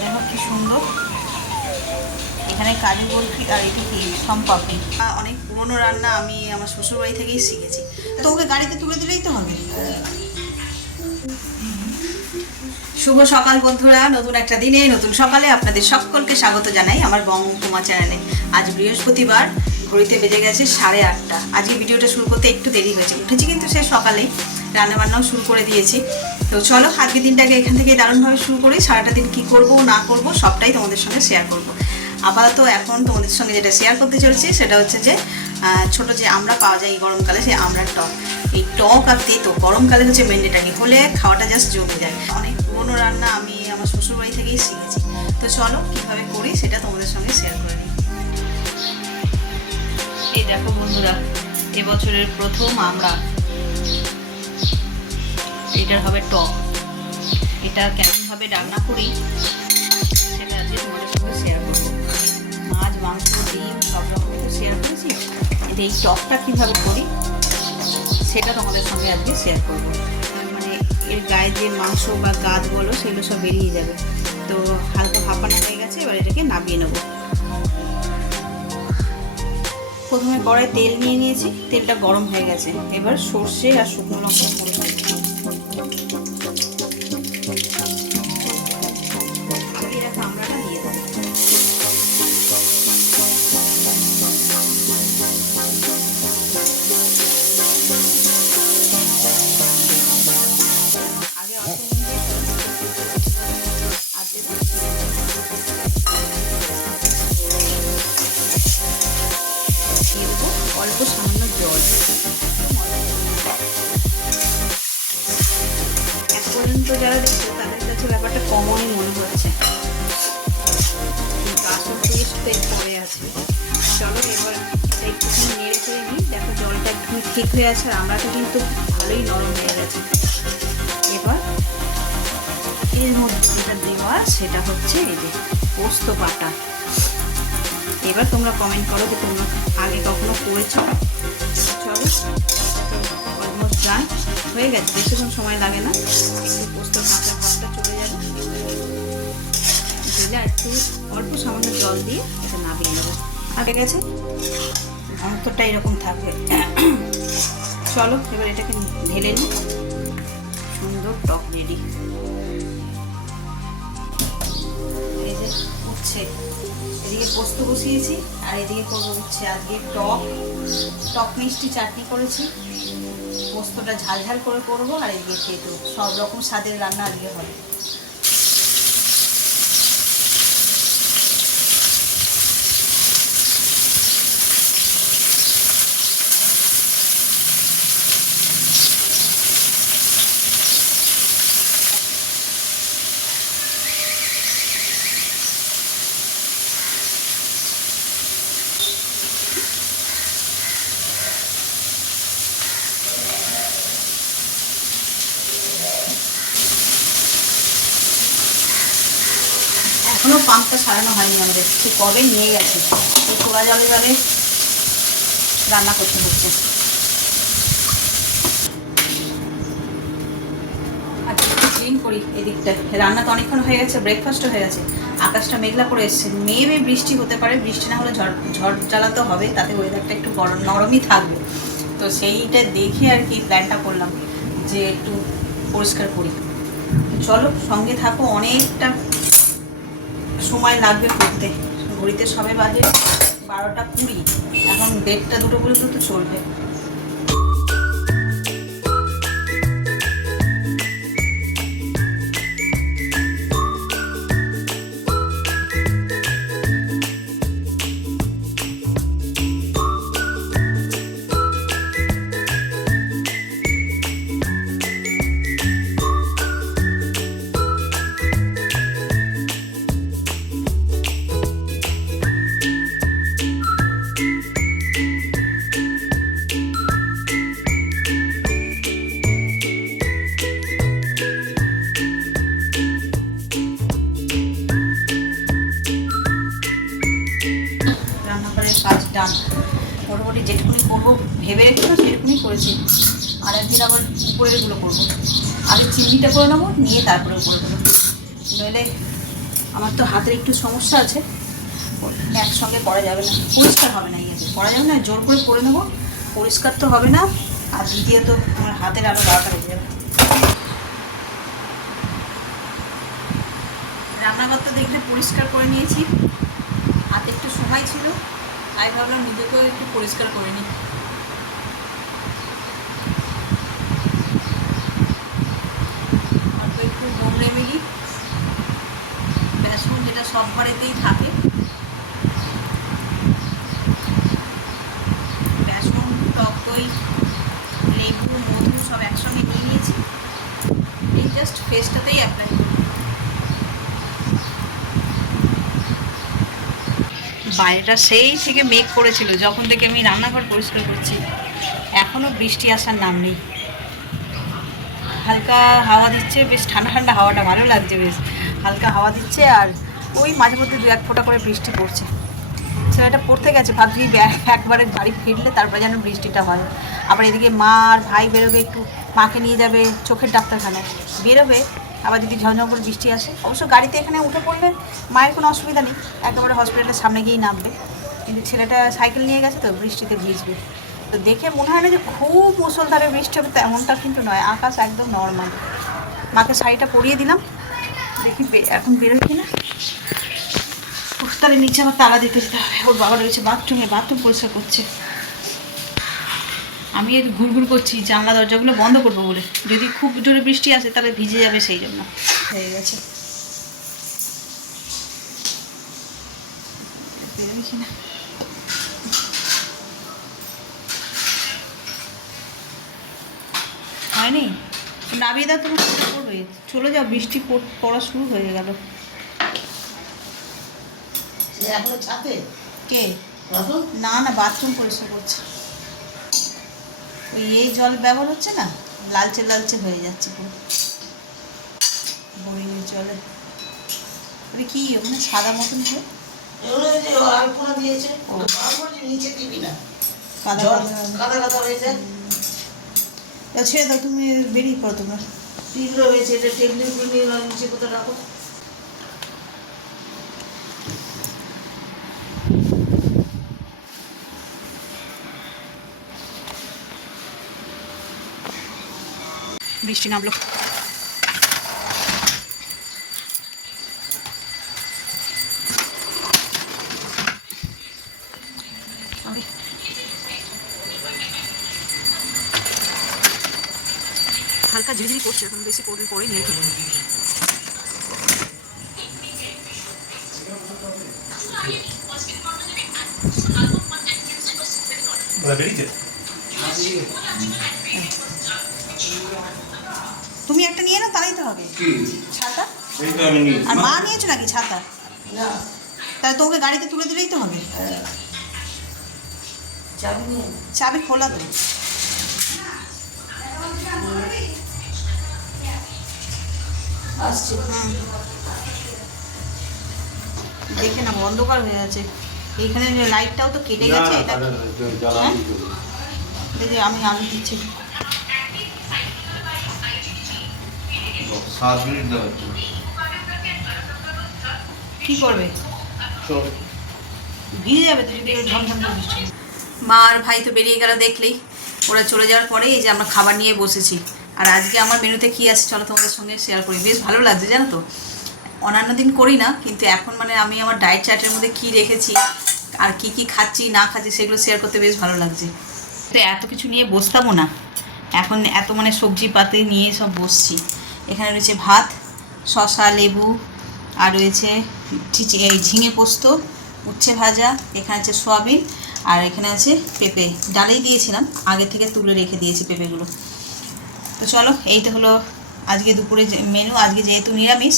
দেখো কি সুন্দর, এখানে কাজু বরফি আর এটি কি সম্পাপড়ি। অনেক পুরনো রান্না, আমি আমার শ্বশুরবাড়ি থেকেই শিখেছি। তো ওকে গাড়িতে তুলে দিলেই তো হবে। শুভ সকাল বন্ধুরা, নতুন একটা দিনে নতুন সকালে আপনাদের সকলকে স্বাগত জানাই আমার বঙ্গকুমা চ্যানেলে। আজ বৃহস্পতিবার, ঘড়িতে বেজে গেছে 8:30। আজকে ভিডিওটা শুরু করতে একটু দেরি হয়েছে, উঠেছি কিন্তু সে সকালেই, রান্নাবান্নাও শুরু করে দিয়েছি। তো চলো আজকে দিনটাকে এখান থেকে দারুণভাবে শুরু করি। সারাটা দিন কী করবো না করবো সবটাই তোমাদের সঙ্গে শেয়ার করবো। আপাতত এখন তোমাদের সঙ্গে যেটা শেয়ার করতে চলছি সেটা হচ্ছে যে ছোটো যে আমরা পাওয়া যায় এই গরমকালে, সেই আমড়ার টক। এই টক আর তেতো গরমকালে হচ্ছে ম্যান্ডেটারি, হলে খাওয়াটা জাস্ট জমে যায়। অনেক পুরনো রান্না, আমি আমার শ্বশুরবাড়ি থেকেই শিখেছি। তো চলো কীভাবে করি সেটা তোমাদের সঙ্গে শেয়ার করে নিই। এই দেখো বন্ধুরা, এবছরের প্রথম আমরা, এটার হবে টক। এটা কেমনভাবে রান্না করি সেটা আজকে তোমাদের সঙ্গে শেয়ার করবো। মাছ, মাংস, ডিম সব রকম তো শেয়ার করেছি, এটা এই টকটা কীভাবে করি সেটা তোমাদের সঙ্গে আজকে শেয়ার করবো। মানে এর গায়ে যে মাংস বা গাছ বলো সেগুলো সব বেরিয়ে যাবে। তো হালকা ভাপানো হয়ে গেছে, এবার এটাকে নামিয়ে নেবো। প্রথমে কড়াই তেল নিয়ে নিয়েছি, তেলটা গরম হয়ে গেছে। এবার সর্ষে আর শুকনো লঙ্কা করে ফেলছি। আমড়াটা দিয়ে দেবো। আগে অল্প সামান্য জল। এক পর্যন্ত যারা দেখছে তাদের কাছে ব্যাপারটা কমনই মনে হচ্ছে, আসল টেস্ট পরে আছে। চলো এবার এটা একটুখানি নেড়ে ফেলে নিই। দেখো জলটা একটুখানি ঠিক হয়ে আছে আর আমড়াটা কিন্তু ভালোই নরম হয়ে গেছে। এবার এর মধ্যে যেটা দেওয়া সেটা হচ্ছে এই যে পোস্ত বাটা। এবার তোমরা কমেন্ট করো যে তোমরা আগে কখনো করেছো। চলো অলমোস্ট ডান হয়ে গেছে, বেশিক্ষণ সময় লাগে না। একটু পোস্তর কাঁচা ভাবটা চলে যাবে, দিলে একটু অল্প সামান্য জল দিয়ে এটা নামিয়ে নেবো। আগে গেছে ঘনত্বটা এরকম থাকবে। চলো এবার এটাকে ঢেলে নিই। সুন্দর টক রেডি। এই যে উঠছে, এদিকে পোস্ত বসিয়েছি আর এদিকে করবো হচ্ছে আজকে টক মিষ্টি চাটনি করেছি। পোস্তটা ঝাল ঝাল করে করবো আর এদিকে তেতো, সব রকম স্বাদের রান্না আজকে হবে। এখনো পাম্পটা সারানো হয়নি আমাদের, সে কবে নিয়ে গেছে। এই পোড়া জলে জলে রান্না করতে হচ্ছে। আচ্ছা ক্লিন করি এদিকটা। রান্না তো অনেকক্ষণ হয়ে গেছে, ব্রেকফাস্টও হয়ে গেছে। আকাশটা মেঘলা করে এসছে, মেবি বৃষ্টি হতে পারে। বৃষ্টি না হলে ঝড় জ্বালাতে হবে, তাতে ওয়েদারটা একটু নরমই থাকবে। তো সেইটা দেখে আর কি প্ল্যানটা করলাম যে একটু পরিষ্কার করি। চলো সঙ্গে থাকো, অনেকটা সময় লাগবে করতে। ঘড়িতে সবে বাজে 12টা 20, এখন 1:30-2টো পর্যন্ত তো চলবে। কাজ ডান। মোটামুটি যেটুকুনি করবো ভেবে রেখেছিলাম সেটুকুনি করেছি। আর একদিন আবার উপরেরগুলো করবো। আগে চিংড়িটা করে নেবো, নিয়ে তারপরে করে দেবো। নইলে আমার তো হাতের একটু সমস্যা আছে, একসঙ্গে করা যাবে না, পরিষ্কার হবে না, করা যাবে না, জোর করে করে নেবো, পরিষ্কার তো হবে না, আর দ্বিতীয়ত আমার হাতের আরও 12টা বেজে যাবে। রান্নাঘর তো দেখলে পরিষ্কার করে নিয়েছি, হাতে একটু সময় ছিল, তাই ভাবলাম নিজেকেও একটু পরিষ্কার করে নিই। অল্প একটু মোম রেমেডি, বেসন, যেটা সব ঘরেতেই থাকে, বেসন, টক দই, লেবু, মধু সব একসঙ্গে নিয়ে নিয়েছি, এই জাস্ট ফেসটাতেই অ্যাপ্লাই করি। বাইরেটা সেই থেকে মেঘ করেছিল যখন থেকে আমি রান্নাঘর পরিষ্কার করছি, এখনও বৃষ্টি আসার নাম নেই। হালকা হাওয়া দিচ্ছে, বেশ ঠান্ডা ঠান্ডা হাওয়াটা ভালো লাগছে, বেশ হালকা হাওয়া দিচ্ছে, আর ওই মাঝে মধ্যে 2-1 ফোঁটা করে বৃষ্টি পড়ছে। ছেলেটা পড়তে গেছে, ভাবছি একবারে বাড়ি ফিরলে তারপরে যেন বৃষ্টিটা হয়। আবার এদিকে মা আর ভাই বেরোবে, একটু মাকে নিয়ে যাবে চোখের ডাক্তারখানায়, বেরোবে, আবার যদি ঝমঝম করে বৃষ্টি আসে, অবশ্য গাড়িতে এখানে উঠে পড়লে মায়ের কোনো অসুবিধা নেই, একেবারে হসপিটালের সামনে গিয়েই নামবে, কিন্তু ছেলেটা সাইকেল নিয়ে গেছে তো বৃষ্টিতে ভিজবে। তো দেখে মনে হয় না যে খুব মুষলধারে বৃষ্টি হবে, তেমনটা কিন্তু নয়, আকাশ একদম নর্মাল। মাকে শাড়িটা পরিয়ে দিলাম, দেখি এখন বেরোয় কিনা। তাহলে নিচে আমার তালা দিতে যেতে হবে, ওর বাবা রয়েছে বাথরুমে, বাথরুম পরিষ্কার করছে, আমি এর ঘুরঘুর করছি জানলা দরজাগুলো বন্ধ করবো বলে, যদি খুব জোরে বৃষ্টি আসে তাহলে ভিজে যাবে, সেই জন্য হয়ে গেছে। হয়নি, নামিয়ে দাও, তোমার পড়বে, চলে যাও, বৃষ্টি পড়া শুরু হয়ে গেল। কে? না না, বাথরুম পরিষ্কার করছে, ওই এই জল ব্যবহার হচ্ছে না, লালচে লালচে হয়ে যাচ্ছে পুরো বোরিংয়ের জলে। ওই কি ওখানে সাদা মতন হয়ে ছেড়ে দাও, তুমি বেরিয়ে পড়ো, তোমার তীব্র হয়েছে, এটা টেবিলের উপর নিয়ে নিচে কোথাও রাখো। বৃষ্টি নামলো, হালকা ঝিরিঝিরি করছে, এখন বেশি পরে নিয়ে তুমি একটা নিয়ে নাও, তাই তো হবে। ছাতা আর মা নিয়েছো নাকি ছাতা? তাহলে তোকে গাড়িতে তুলে দিলেই তো হবে। চাবি খোলা তো, দেখে না অন্ধকার হয়ে যাচ্ছে, এইখানে লাইটটাও তো কেটে গেছে, এটা দেখি আমি আলু দিচ্ছি। 7 মিনিট দাও, কি করবে, ভিজে যাবে তো যদি ঝমঝম করে বৃষ্টি। মা আর ভাই তো বেরিয়ে গেল দেখলেই, ওরা চলে যাওয়ার পরে এই যে আমরা খাবার নিয়ে বসেছি। আর আজকে আমার মেনুতে কী আছে চলো তোমাদের সঙ্গে শেয়ার করি, বেশ ভালো লাগছে জানো তো, অন্যান্য দিন করি না, কিন্তু এখন মানে আমি আমার ডায়েট চার্টের মধ্যে কী রেখেছি আর কি কি খাচ্ছি না খাচ্ছি সেগুলো শেয়ার করতে বেশ ভালো লাগছে। তো এত কিছু নিয়ে বসতামও না, এখন এত মানে সবজি পাতি নিয়ে সব বসছি। এখানে রয়েছে ভাত, শসা, লেবু, আর রয়েছে ঝিঙে পোস্ত, উচ্ছে ভাজা, এখানে আছে সয়াবিন, আর এখানে আছে পেঁপে, ডালেই দিয়েছিলাম, আগে থেকে তুলে রেখে দিয়েছি পেঁপেগুলো। তো চলো, এই তো হলো আজকে দুপুরে মেনু। আজকে যেহেতু নিরামিষ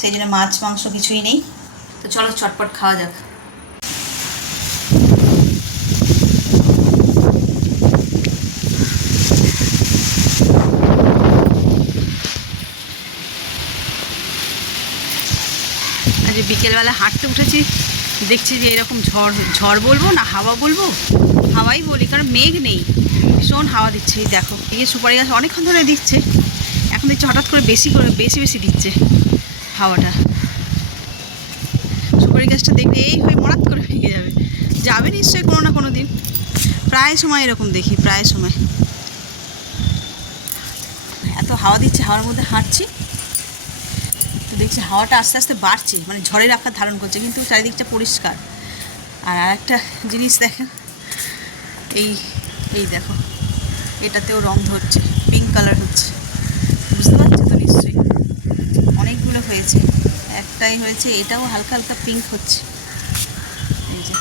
সেই জন্য মাছ মাংস কিছুই নেই, তো চলো চটপট খাওয়া যাক। আজ বিকেলবেলা হাঁটতে উঠেছি, দেখছি যে এরকম ঝড় বলবো না হাওয়া বলবো, হাওয়াই বলি, কারণ মেঘ নেই, ভীষণ হাওয়া দিচ্ছে। এই দেখো, এই যে সুপারি গাছ অনেকক্ষণ ধরে দিচ্ছে, এখন দেখছি হঠাৎ করে বেশি বেশি দিচ্ছে হাওয়াটা। সুপারি গাছটা দেখলে এই হয়ে মরাত করে ভেঙে যাবে। যাবে নিশ্চয়ই কোনো না কোনো দিন, প্রায় সময় এরকম দেখি, প্রায় সময়। এত হাওয়া দিচ্ছে, হাওয়ার মধ্যে হাঁটছি তো দেখছি হাওয়াটা আস্তে আস্তে বাড়ছে, মানে ঝড়ের আকার ধারণ করছে, কিন্তু চারিদিকটা পরিষ্কার। আর আরেকটা জিনিস দেখেন, এই এই দেখো, এটাতেও রং ধরছে, পিঙ্ক কালার হচ্ছে, বুঝতে পারছো তো নিশ্চয়ই। অনেকগুলো হয়েছে, একটাই হয়েছে, এটাও হালকা হালকা পিঙ্ক হচ্ছে, এই যে।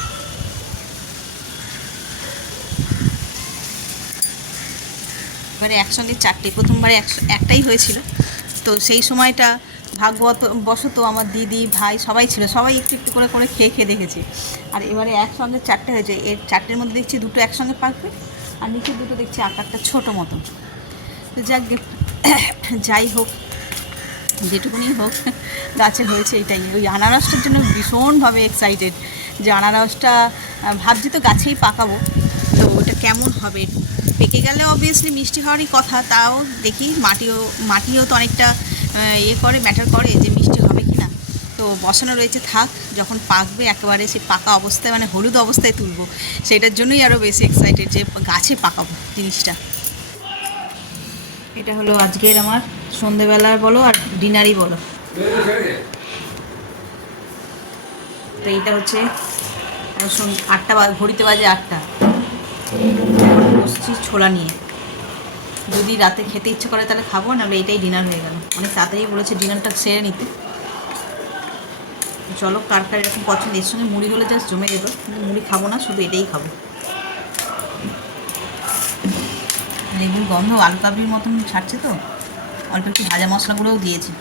এবারে একসঙ্গে চারটে, প্রথমবারে একটাই হয়েছিল, তো সেই সময়টা ভাগ্যবশত আমার দিদি ভাই সবাই ছিল, সবাই একটু একটু করে করে খেয়ে খেয়ে দেখেছি। আর এবারে একসঙ্গে চারটে হয়েছে, এর চারটের মধ্যে দেখছি দুটো একসঙ্গে পাকবে, আর নিচের দুটো দেখছি আকারটা ছোটো মতন। তো যাই হোক, যেটুকুনি হোক গাছে হয়েছে এটাই। ওই আনারসটার জন্য ভীষণভাবে এক্সাইটেড, যে আনারসটা ভাবছি তো গাছেই পাকাবো, তো ওটা কেমন হবে। পেকে গেলে অবভিয়াসলি মিষ্টি হওয়ারই কথা, তাও দেখি মাটিও তো অনেকটা করে, ম্যাটার করে যে মিষ্টি হবে কি না। তো বসানো রয়েছে, থাক, যখন পাকবে একেবারে সেই পাকা অবস্থায়, মানে হলুদ অবস্থায় তুলবো, সেটার জন্যই আরও বেশি এক্সাইটেড যে গাছে পাকাবো জিনিসটা। এটা হলো আজকের আমার সন্ধেবেলার বলো আর ডিনারই বলো। তো এইটা হচ্ছে 8টা, ঘড়িতে বাজে 8টা। বসছি ছোলা নিয়ে, যদি রাতে খেতে ইচ্ছে করে তাহলে খাবো, নাহলে এইটাই ডিনার হয়ে গেল। অনেক তাড়াতাড়ি বলেছে ডিনারটা সেরে নিতে। চলো, কার কার এরকম পছন্দ। এর সঙ্গে মুড়ি হলে জাস্ট জমে যেত, কিন্তু মুড়ি খাবো না, শুধু এটাই খাবো। লেবুর গন্ধ আলু কাবলির মতন ছাড়ছে, তো অল্প একটু ভাজা মশলাগুলোও দিয়েছি।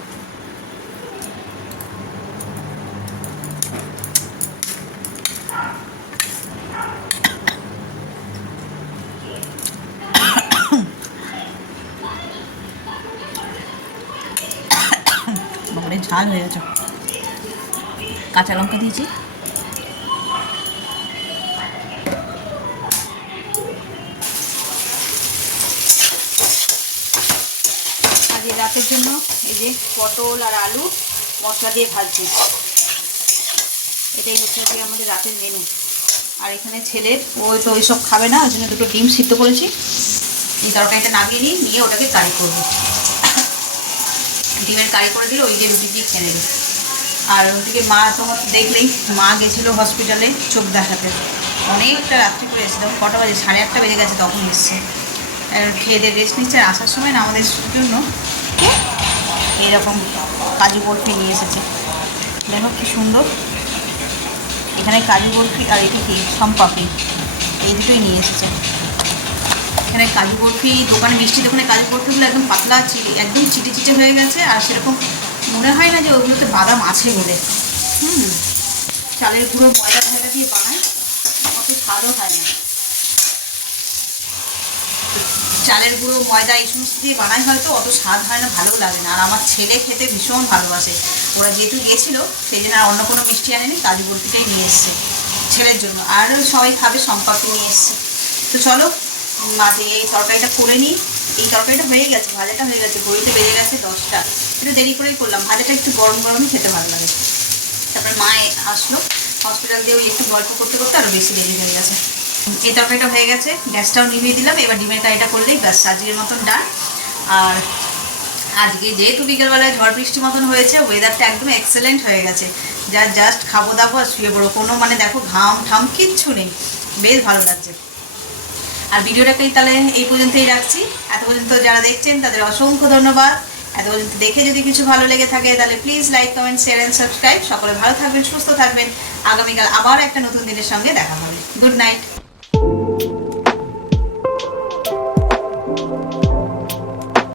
বলে ঝাল হয়ে গেছে, কাঁচা লঙ্কা দিয়েছি। আজ রাতের জন্য এই যে পটল আর আলু মশলা দিয়ে ভাজছি, এটাই হচ্ছে আজকে আমাদের রাতের মেনু। আর এখানে ছেলের, ও তো ওইসব খাবে না, ওই জন্য দুটো ডিম সিদ্ধ করেছি। এই তরকারিটা নামিয়ে নিয়ে ওটাকে কারি করবো, ডিমের কারি করে দিলে ওই যে রুটি দিয়ে খেয়ে নেবে। আর ওদিকে মা তোমার দেখলেই, মা গেছিলো হসপিটালে চোখ দেখাতে, অনেকটা রাত্রি করে এসেছে, তখন কটা বাজে, 8:30 বেজে গেছে তখন এসছে। খেয়ে দিয়ে রেস্ট নিচ্ছে। আর আসার সময় না আমাদের জন্য এইরকম কাজু বরফি নিয়ে এসেছে, দেখো কি সুন্দর। এখানে কাজু বরফি আর এটি কি সম্পাপড়ি, এই দুটোই নিয়ে এসেছে। এখানে কাজু বরফি, দোকানে মিষ্টির দোকানে কাজু বরফিগুলো একদম পাতলা, একদম চিটে চিটে হয়ে গেছে, আর সেরকম মনে হয় না যে ওগুলোতে বাদাম আছে বলে। চালের গুঁড়ো ময়দা ঢাকা দিয়ে বানায়, অত স্বাদও হয় না। চালের গুঁড়ো ময়দা এই সমস্ত দিয়ে বানায়, হয়তো অত স্বাদ হয় না, ভালোও লাগে না। আর আমার ছেলে খেতে ভীষণ ভালোবাসে, ওরা যেহেতু গিয়েছিলো সেই জন্য আর অন্য কোনো মিষ্টি আনেনি, কাজু বরফিটাই নিয়ে এসছে ছেলের জন্য। আর সবাই খাবে, সম্পাপড়ি নিয়ে এসছে। তো চলো মাঝে এই তরকারিটা করে নিই। এই তরকারিটা হয়ে গেছে, ভাজাটা হয়ে গেছে, ঘড়িতে বেজে গেছে 10টা। একটু দেরি করেই করলাম, ভাজাটা একটু গরম গরমই খেতে ভালো লাগে। তারপরে মা আসলো হসপিটাল দিয়ে, ওই একটু গল্প করতে করতে আরও বেশি দেরি হয়ে গেছে। এই তরকারিটা হয়ে গেছে, গ্যাসটাও নিভিয়ে দিলাম। এবার ডিমের কারিটা করলেই ব্যাস আজকের মতন ডান। আর আজকে যেহেতু বিকেলবেলায় ঝড় বৃষ্টি মতন হয়েছে, ওয়েদারটা একদম এক্সেলেন্ট হয়ে গেছে, জাস্ট খাবো দাবো আর শুয়ে পড়ো, কোনো মানে দেখো ঘাম ঠাম কিচ্ছু নেই, বেশ ভালো লাগছে। আর ভিডিওটাকেই তাহলে এই পর্যন্তই রাখছি। এত পর্যন্ত যারা দেখছেন তাদের অসংখ্য ধন্যবাদ। এত পর্যন্ত দেখে যদি কিছু ভালো লেগে থাকে তাহলে please like, comment, share and subscribe. সকলে ভালো থাকবেন, সুস্থ থাকবেন। আগামীকাল আবার একটা নতুন দিনের সঙ্গে দেখা হবে। Good night.